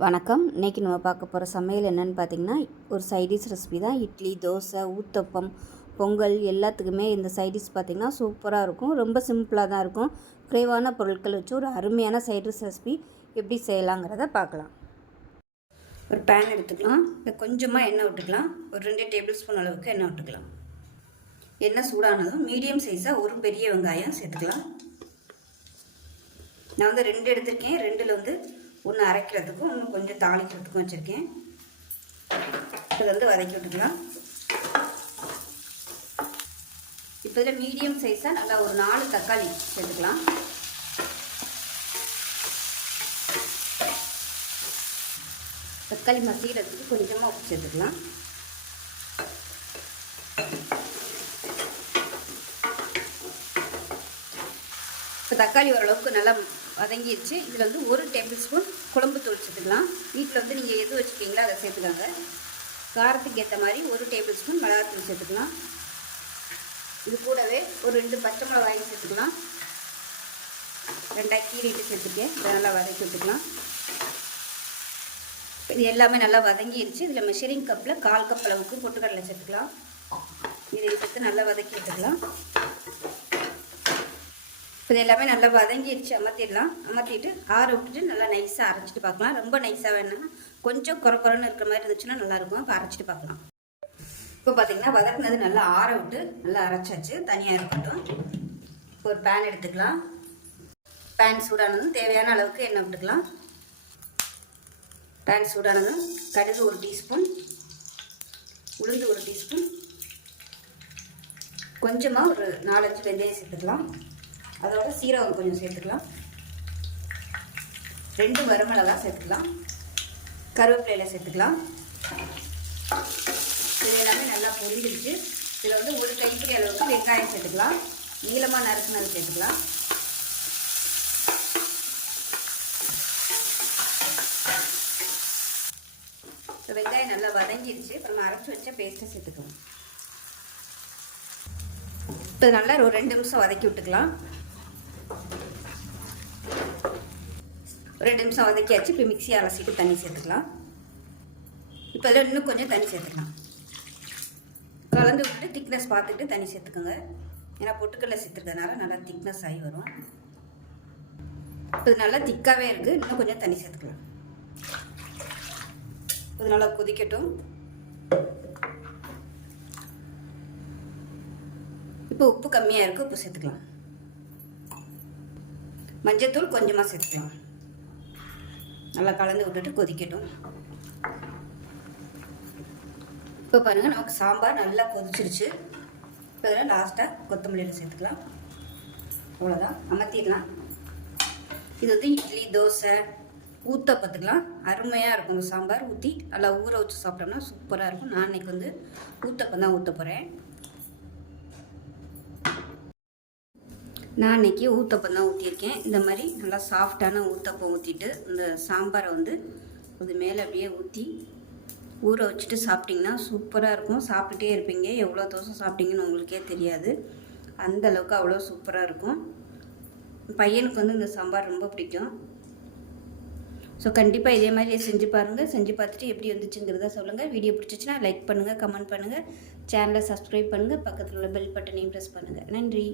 வணக்கம். இன்றைக்கி நம்ம பார்க்க போகிற சமையல் என்னென்னு பார்த்தீங்கன்னா ஒரு சைடிஷ் ரெசிபி தான். இட்லி தோசை ஊத்தப்பம் பொங்கல் எல்லாத்துக்குமே இந்த சைடிஷ் பார்த்திங்கன்னா சூப்பராக இருக்கும். ரொம்ப சிம்பிளாக தான் இருக்கும். குறைவான பொருட்கள் வச்சு ஒரு அருமையான சைடிஷ் ரெசிபி எப்படி செய்யலாங்கிறத பார்க்கலாம். ஒரு பேன் எடுத்துக்கலாம். இல்லை கொஞ்சமாக எண்ணெய் விட்டுக்கலாம். ஒரு ரெண்டு டேபிள் ஸ்பூன் அளவுக்கு எண்ணெய் விட்டுக்கலாம். எண்ணெய் சூடானதும் மீடியம் சைஸாக ஒரு பெரிய வெங்காயம் சேர்த்துக்கலாம். நான் வந்து ரெண்டு எடுத்திருக்கேன். ரெண்டில் வந்து ஒன்று அரைக்கிறதுக்கும் ஒன்று கொஞ்சம் தாளிக்கிறதுக்கும் வச்சுருக்கேன். இது வந்து வதக்கி விட்டுக்கலாம். இப்போ இதில் மீடியம் சைஸாக நல்லா ஒரு நாலு தக்காளி சேர்த்துக்கலாம். தக்காளி மசிக்கிறதுக்கு கொஞ்சமாக உப்பு சேர்த்துக்கலாம். இப்போ தக்காளி ஓரளவுக்கு நல்லா வதங்கிடுச்சு இதில் வந்து ஒரு டேபிள் ஸ்பூன் குழம்பு தூள் சேர்த்துக்கலாம். வீட்டில் வந்து நீங்கள் எது வச்சுருக்கீங்களோ அதை சேர்த்துக்காங்க. காரத்துக்கு ஏற்ற மாதிரி ஒரு டேபிள் ஸ்பூன் மிளகாத்தூள் சேர்த்துக்கலாம். இது கூடவே ஒரு ரெண்டு பச்சை மிளகாயும் சேர்த்துக்கலாம். ரெண்டாய் கீரிட்டு சேர்த்துக்கேன். இதை நல்லா வதக்கி விட்டுக்கலாம். இது எல்லாமே நல்லா வதங்கிடுச்சு இதில் மெஷரிங் கப்பில் கால் கப் அளவுக்கு பொட்டுக்கடலை சேர்த்துக்கலாம். இதை சேர்த்து நல்லா வதக்கி விட்டுக்கலாம். இப்போ எல்லாமே நல்லா வதங்கிடுச்சு அமர்த்திடலாம். அமர்த்திட்டு ஆற விட்டுட்டு நல்லா நைஸாக அரைச்சிட்டு பார்க்கலாம். ரொம்ப நைஸாக வேணாம் கொஞ்சம் குறை குறைன்னு இருக்கிற மாதிரி இருந்துச்சுன்னா நல்லாயிருக்கும் இப்போ அரைச்சிட்டு பார்க்கலாம். இப்போ பார்த்தீங்கன்னா வதக்குனது நல்லா ஆற விட்டு நல்லா அரைச்சாச்சு. தனியாக இருக்கட்டும். இப்போ ஒரு பேன் எடுத்துக்கலாம். பேன் சூடானதும் தேவையான அளவுக்கு எண்ணெய் விட்டுக்கலாம். பேன் சூடானதும் கடுகு ஒரு டீஸ்பூன் உளுந்து ஒரு டீஸ்பூன் கொஞ்சமாக ஒரு நாலஞ்சு வெந்தயம் சேர்த்துக்கலாம். அதோட சீரகம் கொஞ்சம் சேர்த்துக்கலாம். ரெண்டு வரமிளகா சேர்த்துக்கலாம். கருவேப்பிலையில் சேர்த்துக்கலாம். இது எல்லாமே நல்லா பொரிஞ்சிருச்சு. இதில் வந்து ஒரு கைப்பிடி அளவுக்கு வெங்காயம் சேர்த்துக்கலாம். நீளமாக நறுக்குனது சேர்த்துக்கலாம். வெங்காயம் நல்லா வதங்கிடுச்சு அப்புறம் அரைச்சி வச்ச பேஸ்ட்டை சேர்த்துக்கலாம். இப்போ நல்லா ஒரு ரெண்டு நிமிஷம் வதக்கி விட்டுக்கலாம். ரெண்டு நிமிஷம் வதக்கியாச்சு இப்போ மிக்சி அலசிட்டு தண்ணி சேர்த்துக்கலாம். இப்போ அதில் இன்னும் கொஞ்சம் தண்ணி சேர்த்துக்கலாம். கலந்து விட்டு திக்னஸ் பார்த்துட்டு தண்ணி சேர்த்துக்கோங்க. ஏன்னா பொட்டுக்கடலை சேர்த்துருக்கனால நல்லா திக்னஸ் ஆகி வரும். இப்போ நல்லா திக்காகவே இருக்குது இன்னும் கொஞ்சம் தண்ணி சேர்த்துக்கலாம். இப்போ நல்லா கொதிக்கட்டும். இப்போ உப்பு கம்மியாக இருக்குது உப்பு சேர்த்துக்கலாம். மஞ்சத்தூள் கொஞ்சமாக சேர்த்துக்கலாம். நல்லா கலந்து விட்டுட்டு கொதிக்கட்டும். இப்போ பாருங்கள் நமக்கு சாம்பார் நல்லா கொதிச்சிருச்சு. இப்போ இதில் லாஸ்ட்டாக கொத்தமல்லியில் சேர்த்துக்கலாம். அவ்வளோதான் அமர்த்திடலாம் இது வந்து இட்லி தோசை ஊத்தப்பத்துக்கலாம். அருமையாக இருக்கும் இந்த சாம்பார். ஊற்றி நல்லா ஊற வச்சு சாப்பிட்டோம்னா சூப்பராக இருக்கும். நான் இன்றைக்கி வந்து ஊத்தப்பம் தான் ஊற்ற போகிறேன் நான் இன்றைக்கி ஊத்தப்பம் தான் ஊற்றியிருக்கேன் இந்த மாதிரி நல்லா சாஃப்டான ஊத்தப்பம் ஊற்றிட்டு இந்த சாம்பாரை வந்து அது மேலே அப்படியே ஊற்றி ஊற வச்சுட்டு சாப்பிட்டிங்கன்னா சூப்பராக இருக்கும். சாப்பிட்டுட்டே இருப்பீங்க. எவ்வளோ தோசை சாப்பிட்டீங்கன்னு உங்களுக்கே தெரியாது. அந்த அளவுக்கு அவ்வளோ சூப்பராக இருக்கும். பையனுக்கு வந்து இந்த சாம்பார் ரொம்ப பிடிக்கும். ஸோ கண்டிப்பாக இதே மாதிரி செஞ்சு பாருங்கள் செஞ்சு பார்த்துட்டு எப்படி வந்துச்சுங்கிறத சொல்லுங்கள் வீடியோ பிடிச்சிச்சின்னா லைக் பண்ணுங்கள் கமெண்ட் பண்ணுங்கள் சேனலை சப்ஸ்கிரைப் பண்ணுங்கள் பக்கத்தில் உள்ள பெல் பட்டனையும் ப்ரெஸ் பண்ணுங்கள் நன்றி.